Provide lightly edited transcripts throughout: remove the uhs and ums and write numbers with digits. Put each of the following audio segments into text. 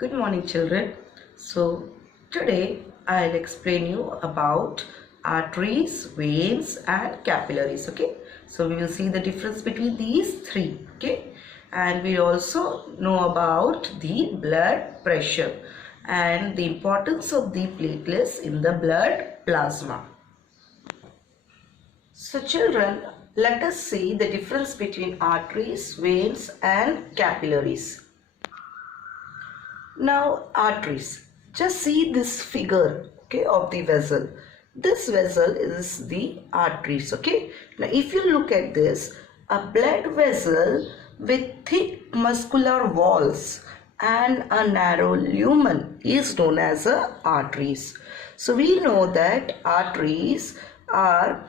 Good morning, children. So today I'll explain you about arteries, veins and capillaries. Okay, so we will see the difference between these three. Okay, and we also know about the blood pressure and the importance of the platelets in the blood plasma. So children, let us see the difference between arteries, veins and capillaries. Now arteries, just see this figure, okay, of the vessel. This vessel is the arteries. Okay, now if you look at this, a blood vessel with thick muscular walls and a narrow lumen is known as a arteries. So we know that arteries are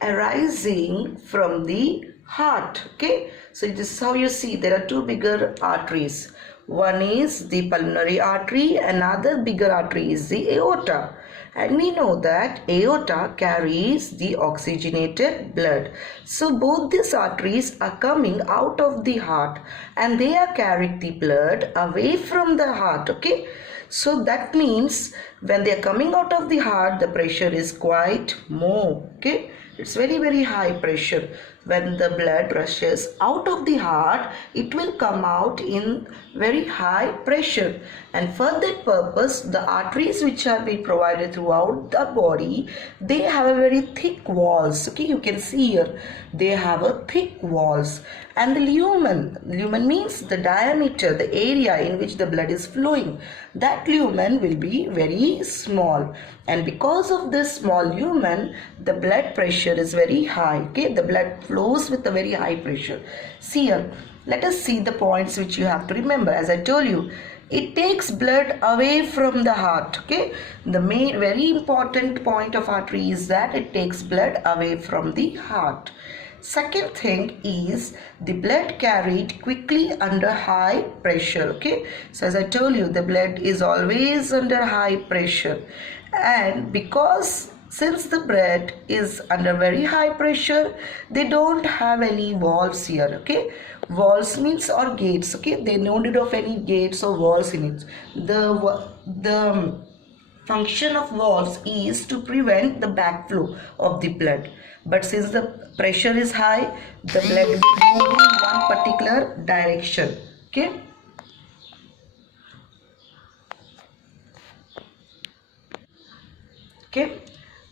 arising from the heart. Okay, so this is how you see there are two bigger arteries. One is the pulmonary artery, another bigger artery is the aorta, and we know that aorta carries the oxygenated blood. So both these arteries are coming out of the heart and they are carrying the blood away from the heart. Okay, so that means when they are coming out of the heart, the pressure is quite more. Okay, it's very high pressure. When the blood rushes out of the heart, it will come out in very high pressure, and for that purpose the arteries which are being provided throughout the body, they have a very thick walls. Okay, you can see here they have a thick walls, and the lumen means the diameter, the area in which the blood is flowing, that lumen will be very small, and because of this small lumen the blood pressure is very high. Okay, the blood flows with a very high pressure. See here, let us see the points which you have to remember. As I told you, it takes blood away from the heart. Okay, the main very important point of artery is that it takes blood away from the heart. Second thing is the blood carried quickly under high pressure. Okay, so as I told you, the blood is always under high pressure, and because since the blood is under very high pressure, they don't have any valves here. Okay, valves means or gates. Okay, they don't need of any gates or walls in it. The function of valves is to prevent the backflow of the blood, but since the pressure is high, the blood will move in one particular direction. Okay, okay.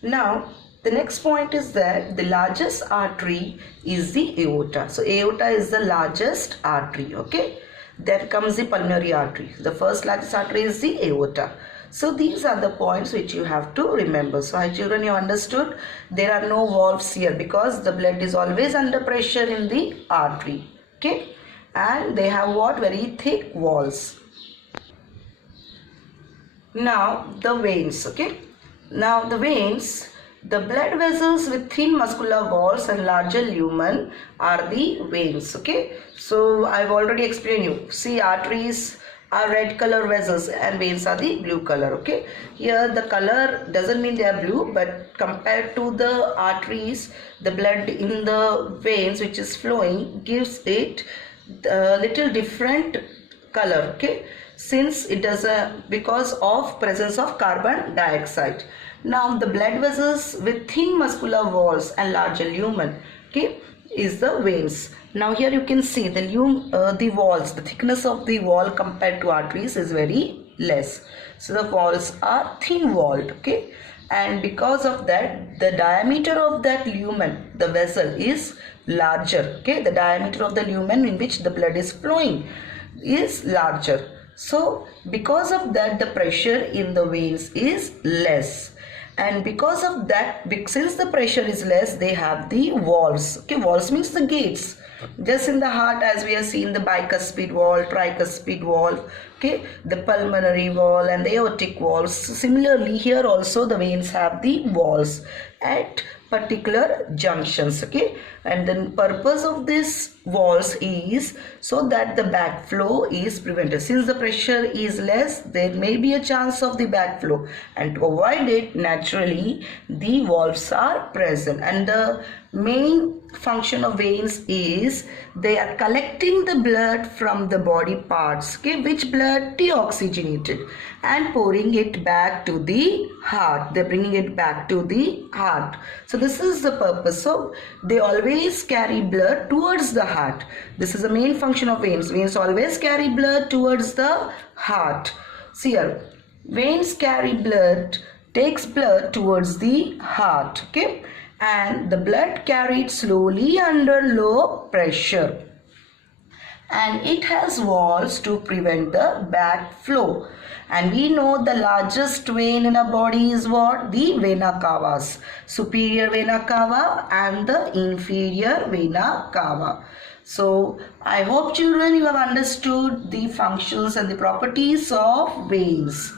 Now the next point is that the largest artery is the aorta. So aorta is the largest artery. Okay, then comes the pulmonary artery. The first largest artery is the aorta. So these are the points which you have to remember. So hi children, you understood there are no valves here because the blood is always under pressure in the artery. Okay, and they have what? Very thick walls. Now the veins. Okay, now the veins, the blood vessels with thin muscular walls and larger lumen are the veins. Okay, so I've already explained you. See, arteries are red color vessels and veins are the blue color. Okay, here the color doesn't mean they are blue, but compared to the arteries, the blood in the veins which is flowing gives it a little different color. Okay, since it does because of presence of carbon dioxide. Now the blood vessels with thin muscular walls and larger lumen, okay, is the veins. Now here you can see the walls, the thickness of the wall compared to arteries is very less. So the walls are thin walled. Okay, and because of that the diameter of that lumen, the vessel, is larger. Okay, the diameter of the lumen in which the blood is flowing is larger. So because of that the pressure in the veins is less, and because of that, since the pressure is less, they have the valves. Okay, valves means the gates. Just in the heart, as we have seen, the bicuspid valve, tricuspid valve, okay, the pulmonary valve and the aortic valves. Similarly, here also the veins have the valves at particular junctions. Okay, and the purpose of this valves is so that the backflow is prevented. Since the pressure is less, there may be a chance of the backflow, and to avoid it, naturally the valves are present. And the main function of veins is they are collecting the blood from the body parts, okay, which blood deoxygenated, and pouring it back to the heart. They're bringing it back to the heart. So this is the purpose. So they always carry blood towards the heart. This is the main function of veins. Veins always carry blood towards the heart. See here, veins carry blood, takes blood towards the heart, okay, and the blood carried slowly under low pressure, and it has walls to prevent the backflow. And we know the largest vein in our body is what? The vena cavas, superior vena cava and the inferior vena cava. So I hope children you have understood the functions and the properties of veins.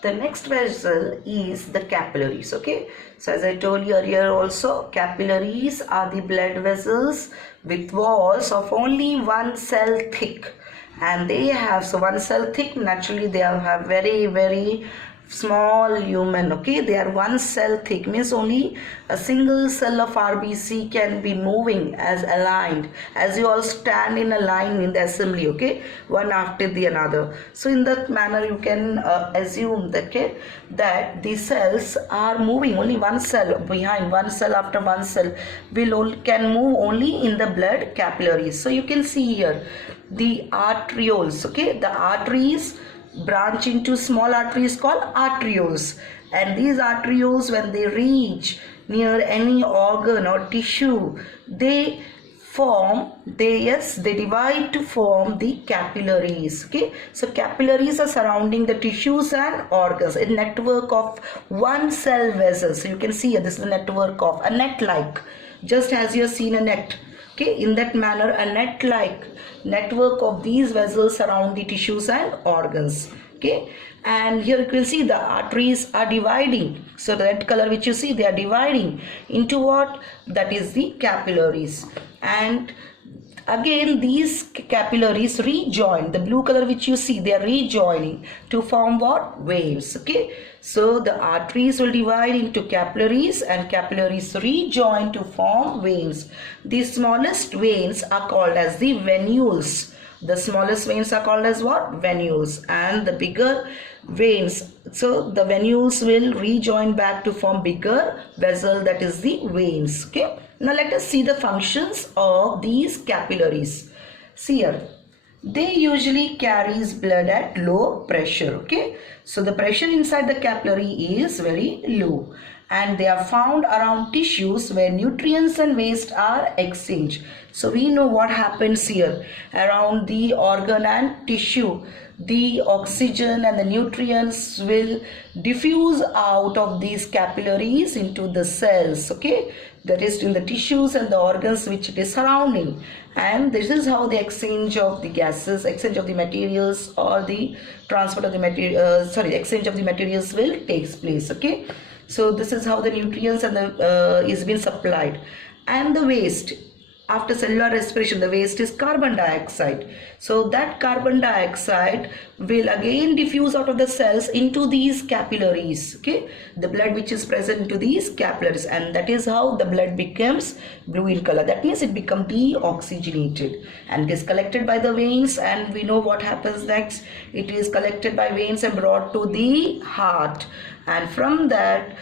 The next vessel is the capillaries, okay. So as I told you earlier also, capillaries are the blood vessels with walls of only one cell thick, and they have, so one cell thick, naturally they have very small lumen, okay. They are one cell thick, means only a single cell of RBC can be moving as aligned, as you all stand in a line in the assembly, okay, one after the another. So in that manner you can assume that, okay, that the cells are moving, only one cell behind, one cell after one cell can move only in the blood capillaries. So you can see here the arterioles, okay, the arteries branch into small arteries called arterioles, and these arterioles, when they reach near any organ or tissue, they divide to form the capillaries, okay. So capillaries are surrounding the tissues and organs, a network of one cell vessels. So you can see this is the network of a net like, just as you have seen a net, okay, in that manner a net like network of these vessels surround the tissues and organs, okay. And here you can see the arteries are dividing, so the red color which you see, they are dividing into what? That is the capillaries. And again these capillaries rejoin, the blue color which you see, they are rejoining to form what? Veins, okay. So the arteries will divide into capillaries and capillaries rejoin to form veins. The smallest veins are called as the venules. The smallest veins are called as what? Venules. And the bigger veins, so the venules will rejoin back to form bigger vessel, that is the veins, okay. Now let us see the functions of these capillaries. See here, they usually carries blood at low pressure, okay. So the pressure inside the capillary is very low, and they are found around tissues where nutrients and waste are exchanged. So we know what happens here around the organ and tissue. The oxygen and the nutrients will diffuse out of these capillaries into the cells, okay, that is in the tissues and the organs which it is surrounding. And this is how the exchange of the gases, exchange of the materials, or the transport of the material, exchange of the materials will takes place, okay. So this is how the nutrients and the is being supplied. And the waste, after cellular respiration, the waste is carbon dioxide. So that carbon dioxide will again diffuse out of the cells into these capillaries, okay, the blood which is present into these capillaries, and that is how the blood becomes blue in color. That means it becomes deoxygenated, and it is collected by the veins. And we know what happens next. It is collected by veins and brought to the heart, and from that,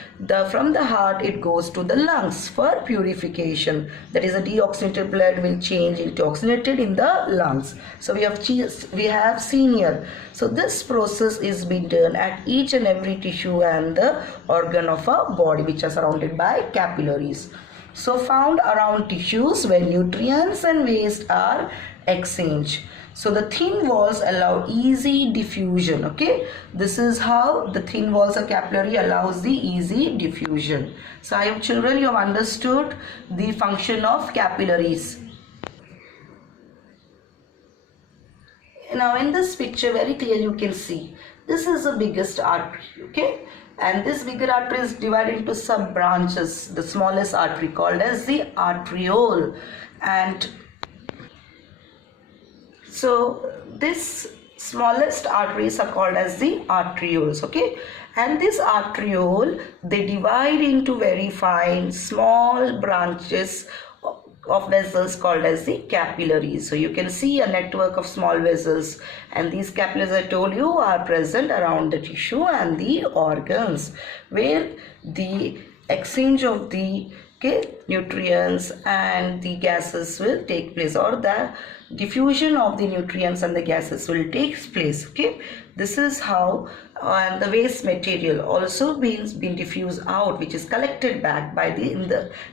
from the heart it goes to the lungs for purification. That is, a deoxygenated blood will change into oxygenated in the lungs. So we have seen here. So this process is being done at each and every tissue and the organ of our body which are surrounded by capillaries. So found around tissues where nutrients and waste are exchanged. So the thin walls allow easy diffusion, okay. This is how the thin walls of capillary allows the easy diffusion. So I hope children you have understood the function of capillaries. Now in this picture very clearly you can see this is the biggest artery, okay, and this bigger artery is divided into sub branches. The smallest artery called as the arteriole, and so this smallest arteries are called as the arterioles, okay? And this arteriole, they divide into very fine small branches of vessels called as the capillaries. So you can see a network of small vessels, and these capillaries, I told you, are present around the tissue and the organs, where the exchange of the nutrients and the gases will take place, or the diffusion of the nutrients and the gases will take place. Okay, this is how, and the waste material also been diffused out, which is collected back by the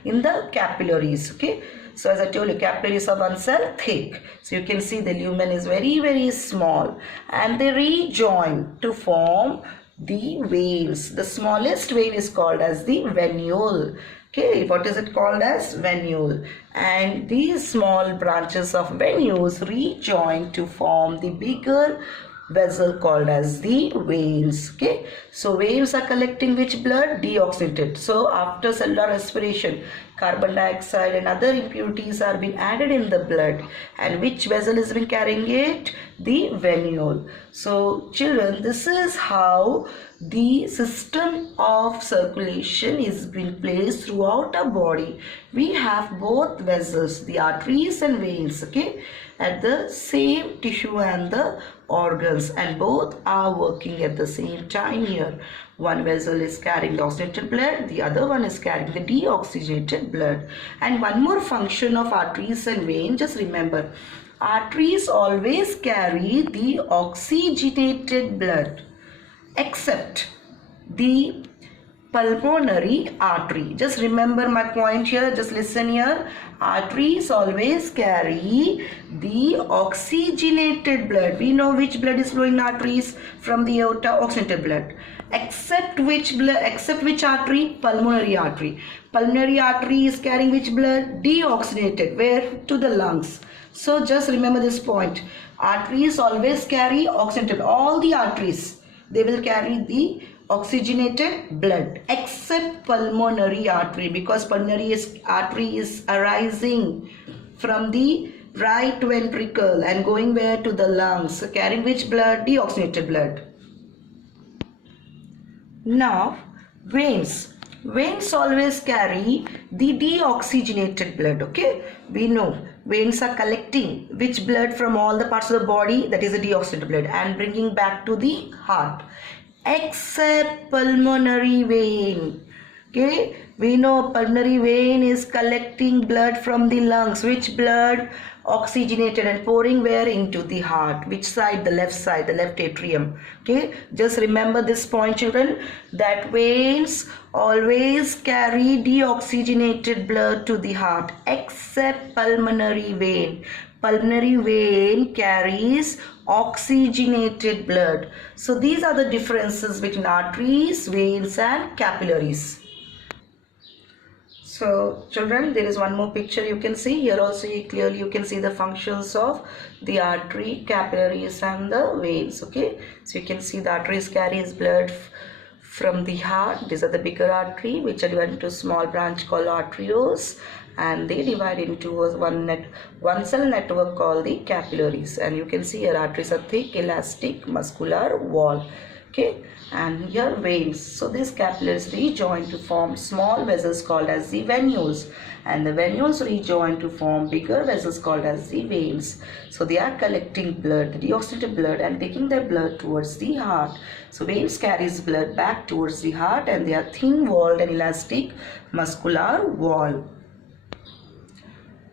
in the capillaries. Okay, so as I told you, capillaries are one cell thick, so you can see the lumen is very small, and they rejoin to form the veins. The smallest vein is called as the venule. Okay, what is it called as? Venule. And these small branches of venules rejoin to form the bigger vessel called as the veins. Okay, so veins are collecting which blood? Deoxygenated. So after cellular respiration, carbon dioxide and other impurities are being added in the blood, and which vessel is been carrying it? The venule. So children, this is how the system of circulation is being placed throughout our body. We have both vessels, the arteries and veins, okay, at the same tissue and the organs, and both are working at the same time here. One vessel is carrying the oxygenated blood, the other one is carrying the deoxygenated blood. And one more function of arteries and veins, just remember, arteries always carry the oxygenated blood, except the pulmonary artery. Just remember my point here, just listen here. Arteries always carry the oxygenated blood. We know which blood is flowing in arteries from the aorta, oxygenated blood. Except which blood, except which artery? Pulmonary artery. Pulmonary artery is carrying which blood? Deoxygenated. Where? To the lungs. So just remember this point. Arteries always carry oxygenated. All the arteries, they will carry the oxygenated blood, except pulmonary artery, because pulmonary artery is arising from the right ventricle and going where? To the lungs, carrying which blood? Deoxygenated blood. Now veins. Veins always carry the deoxygenated blood. Okay, we know veins are collecting which blood from all the parts of the body, that is the deoxygenated blood, and bringing back to the heart, except pulmonary vein. Okay, we know pulmonary vein is collecting blood from the lungs. Which blood? Oxygenated, and pouring where? Into the heart. Which side? The left side, the left atrium. Okay, just remember this point, children, that veins always carry deoxygenated blood to the heart, except pulmonary vein. Pulmonary vein carries oxygenated blood. So these are the differences between arteries, veins and capillaries. So children, there is one more picture you can see. Here also clearly you can see the functions of the artery, capillaries and the veins. Okay, so you can see the arteries carries blood from the heart. These are the bigger artery which are divided into small branch called arterioles, and they divide into one cell network called the capillaries. And you can see here arteries are thick, elastic, muscular wall. Okay, and here veins. So these capillaries rejoin to form small vessels called as the venules, and the venules rejoin to form bigger vessels called as the veins. So they are collecting blood, the deoxygenated blood, and taking their blood towards the heart. So veins carries blood back towards the heart, and they are thin walled and elastic muscular wall.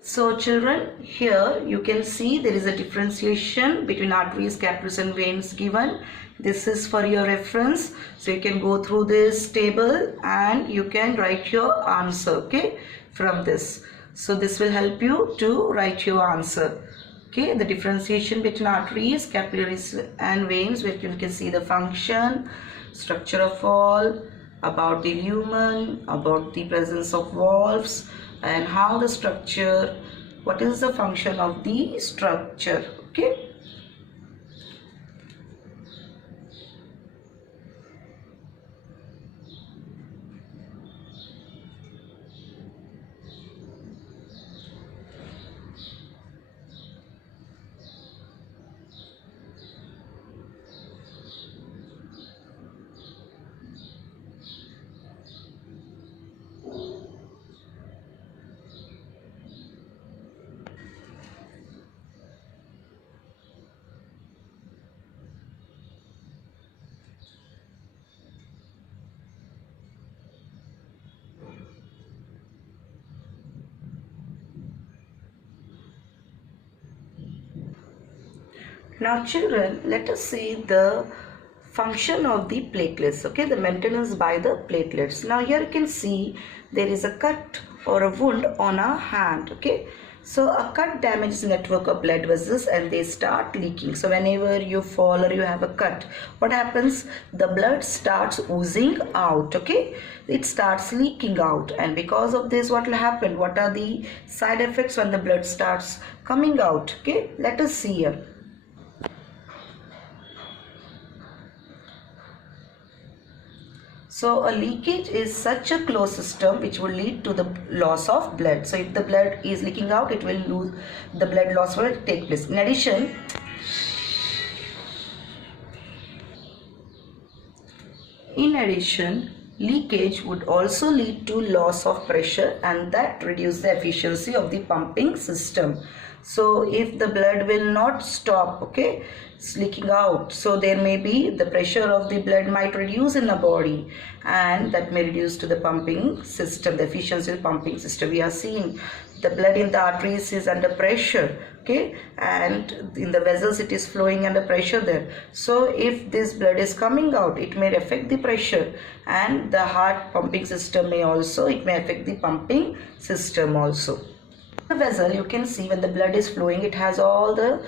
So children, here you can see there is a differentiation between arteries, capillaries and veins given. This is for your reference, so you can go through this table and you can write your answer, okay, from this. So this will help you to write your answer. Okay, the differentiation between arteries, capillaries and veins, where you can see the function, structure of all, about the lumen, about the presence of valves, and how the structure, what is the function of the structure. Okay. Now children, let us see the function of the platelets, okay, the maintenance by the platelets. Now here you can see there is a cut or a wound on our hand, okay. So a cut damages network of blood vessels and they start leaking. So whenever you fall or you have a cut, what happens? The blood starts oozing out, okay. It starts leaking out, and because of this, what will happen? What are the side effects when the blood starts coming out? Okay, let us see here. So a leakage is such a closed system which will lead to the loss of blood. So if the blood is leaking out, it will lose, the blood loss will take place. In addition, leakage would also lead to loss of pressure, and that reduces the efficiency of the pumping system. So if the blood will not stop, okay, it's leaking out, so there may be the pressure of the blood might reduce in the body, and that may reduce to the pumping system, the efficiency of the pumping system. We are seeing the blood in the arteries is under pressure, okay, and in the vessels it is flowing under pressure there. So if this blood is coming out, it may affect the pressure, and the heart pumping system may also, it may affect the pumping system also. The vessel, you can see when the blood is flowing, it has all the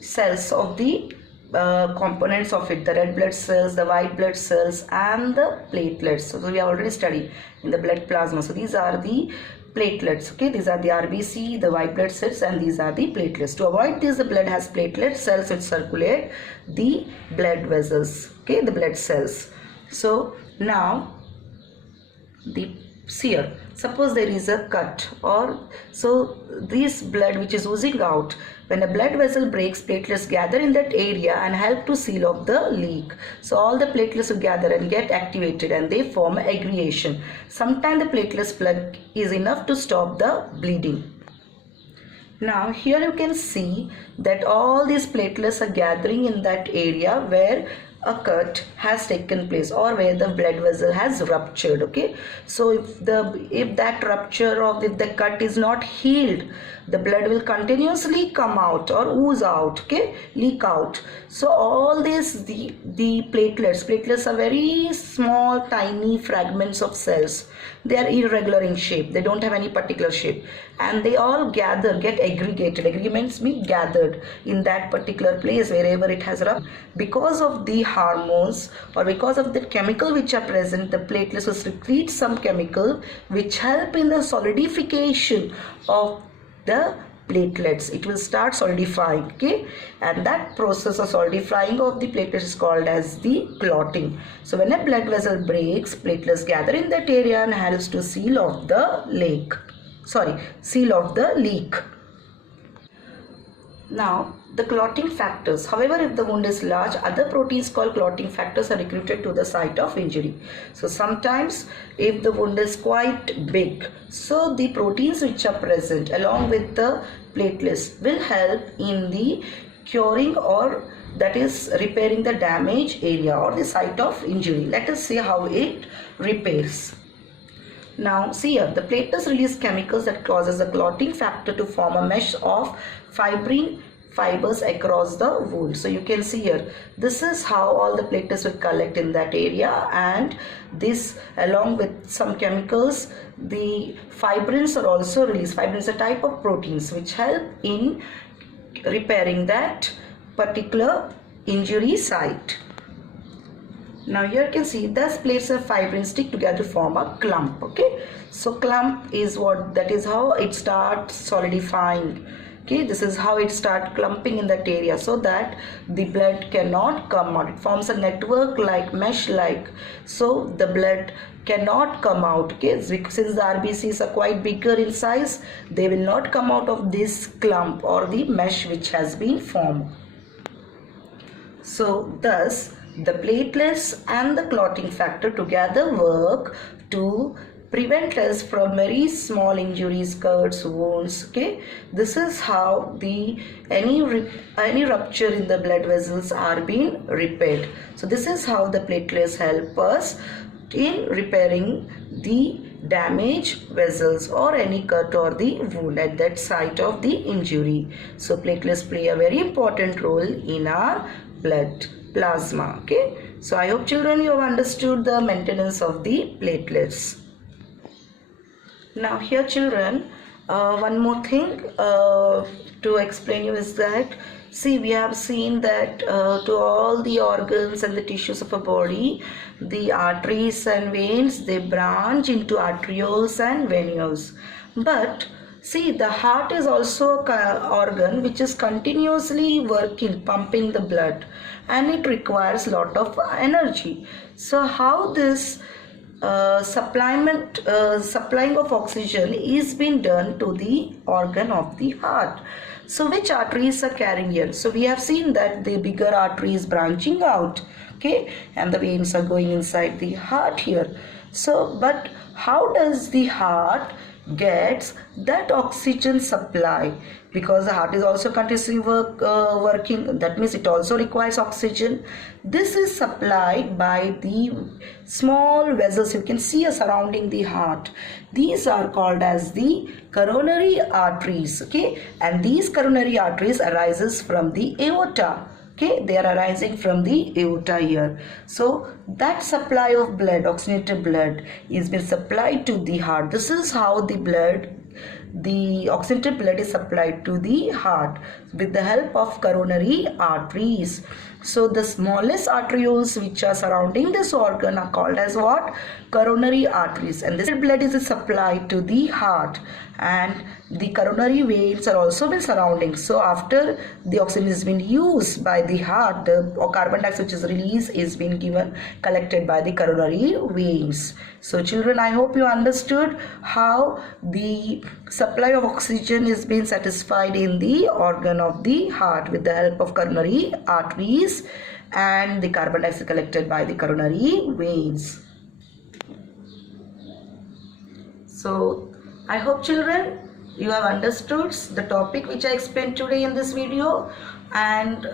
cells of the components of it, the red blood cells, the white blood cells, and the platelets. So we have already studied in the blood plasma. So these are the platelets, okay, these are the RBC, the white blood cells, and these are the platelets. To avoid this, the blood has platelet cells which circulate the blood vessels, okay, the blood cells. So now the sear, suppose there is a cut, or so this blood which is oozing out, when a blood vessel breaks, platelets gather in that area and help to seal off the leak. So all the platelets will gather and get activated, and they form aggregation. Sometimes the platelets plug is enough to stop the bleeding. Now here you can see that all these platelets are gathering in that area where a cut has taken place, or where the blood vessel has ruptured, okay. So if that rupture, or if the cut is not healed, the blood will continuously come out or ooze out, okay, leak out. So all this, the platelets are very small tiny fragments of cells. They are irregular in shape, they don't have any particular shape, and they all gather, get aggregated. Aggregates mean gathered in that particular place wherever it has ruptured. Because of the hormones, or because of the chemical which are present, the platelets will secrete some chemical which help in the solidification of the platelets. It will start solidifying, okay, and that process of solidifying of the platelets is called as the clotting. So when a blood vessel breaks, platelets gather in that area and helps to seal off the leak. Now the clotting factors. However, if the wound is large, other proteins called clotting factors are recruited to the site of injury. So sometimes if the wound is quite big, so the proteins which are present along with the platelets will help in the curing, or that is repairing the damaged area or the site of injury. Let us see how it repairs. Now see here, the platelets release chemicals that causes the clotting factor to form a mesh of fibrin fibers across the wound. So you can see here, this is how all the platelets will collect in that area, and this along with some chemicals, the fibrins are also released. Fibrins are a type of proteins which help in repairing that particular injury site. Now here you can see thus plates of fibrins stick together to form a clump, okay. So clump is what, that is how it starts solidifying, okay. This is how it starts clumping in that area, so that the blood cannot come out. It forms a network like mesh like, so the blood cannot come out, okay. Since the RBCs are quite bigger in size, they will not come out of this clump or the mesh which has been formed. So thus the platelets and the clotting factor together work to prevent us from very small injuries, cuts, wounds, okay. This is how the any rupture in the blood vessels are being repaired. So this is how the platelets help us in repairing the damaged vessels or any cut or the wound at that site of the injury. So platelets play a very important role in our blood plasma. Okay, so I hope children you have understood the maintenance of the platelets. Now here children, one more thing to explain you is that, see, we have seen that to all the organs and the tissues of a body, the arteries and veins, they branch into arterioles and venules. But see, the heart is also an organ which is continuously working, pumping the blood, and it requires lot of energy. So how this supplying of oxygen is being done to the organ of the heart? So which arteries are carrying here? So we have seen that the bigger artery is branching out, okay, and the veins are going inside the heart here. So but how does the heart gets that oxygen supply? Because the heart is also continuously working, that means it also requires oxygen. This is supplied by the small vessels you can see surrounding the heart. These are called as the coronary arteries, okay, and these coronary arteries arises from the aorta. Okay, they are arising from the aorta here. So that supply of blood, oxygenated blood, is being supplied to the heart. This is how the oxygenated blood is supplied to the heart with the help of coronary arteries. So the smallest arterioles which are surrounding this organ are called as what? Coronary arteries, and this blood is supplied to the heart, and the coronary veins are also been surrounding. So after the oxygen is been used by the heart, the carbon dioxide which is released is being collected by the coronary veins. So children, I hope you understood how the supply of oxygen is being satisfied in the organ of the heart with the help of coronary arteries and the carbon dioxide collected by the coronary veins. So I hope children you have understood the topic which I explained today in this video, and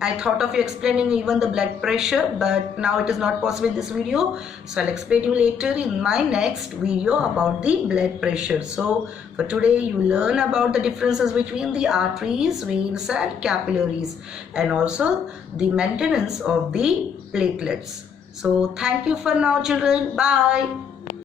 I thought of you explaining even the blood pressure, but now it is not possible in this video, so I'll explain you later in my next video about the blood pressure. So for today you learn about the differences between the arteries, veins and capillaries, and also the maintenance of the platelets. So thank you for now children. Bye.